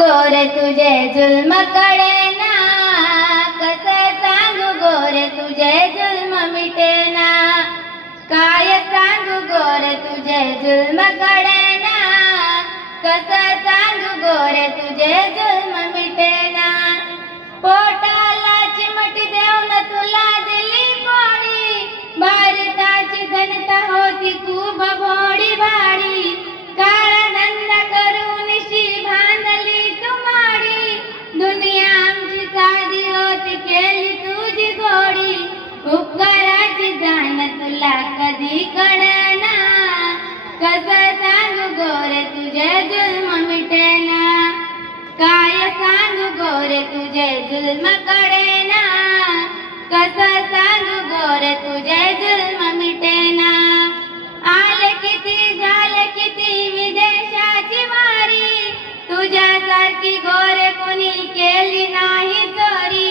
गोरे तुझे जुल्म कळेना, कसं सांगू गोरे तुझे जुल्म मिटेना. काय सांगू गोरे तुझे जुल्म कळेना, कसं सांगू गोरे तुझे जुल्म मिटेना. पोटाला चिमटी देऊन तुला दिली पोळी, भारताची जनता होती खूप भोळी भाडी. काळा धंदा करून निशी बांधली तुम्हाडी, दुनिया आमची साधी होती केली तुझी गोडी. उपकाराची जाण तुला कधी कळना, कसं सांगू गोरे तुझे जुल्म मिटेना. काय सांगू गोरे तुझे जुल्म कळेना, कसं सांगू गोरे तुझे जुल्म मिटेना. आले किती झाले किती विदेशाची वारी, तुझ्यासारखी गोरे कोणी केली नाही चोरी.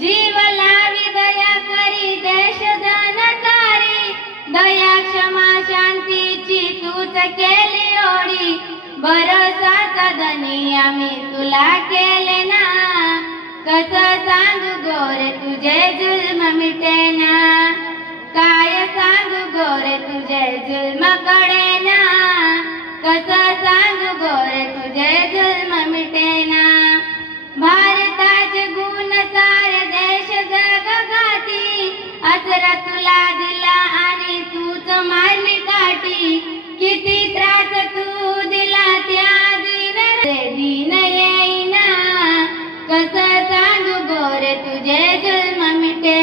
जीव लावी दया करी देश धन सारी, दया क्षमा शांतीची तूच केली ओढी. भरोसाचा धनी आम्ही तुला केले ना, कसं सांगू गोरे तुझे जुल्म मिटेना. काय सांगू गोरे तुझे जुल्म कळेना, कसं सांगू गोरे तुझे जुल्म मिटेना. भारताचे गुण सारे देश जगगाती, आसरा तुला दिला आणि तूच मारली काठी. किती त्रास तू दिला त्या दिन येईना, कसं सांगू गोरे तुझे जुल्म मिटे.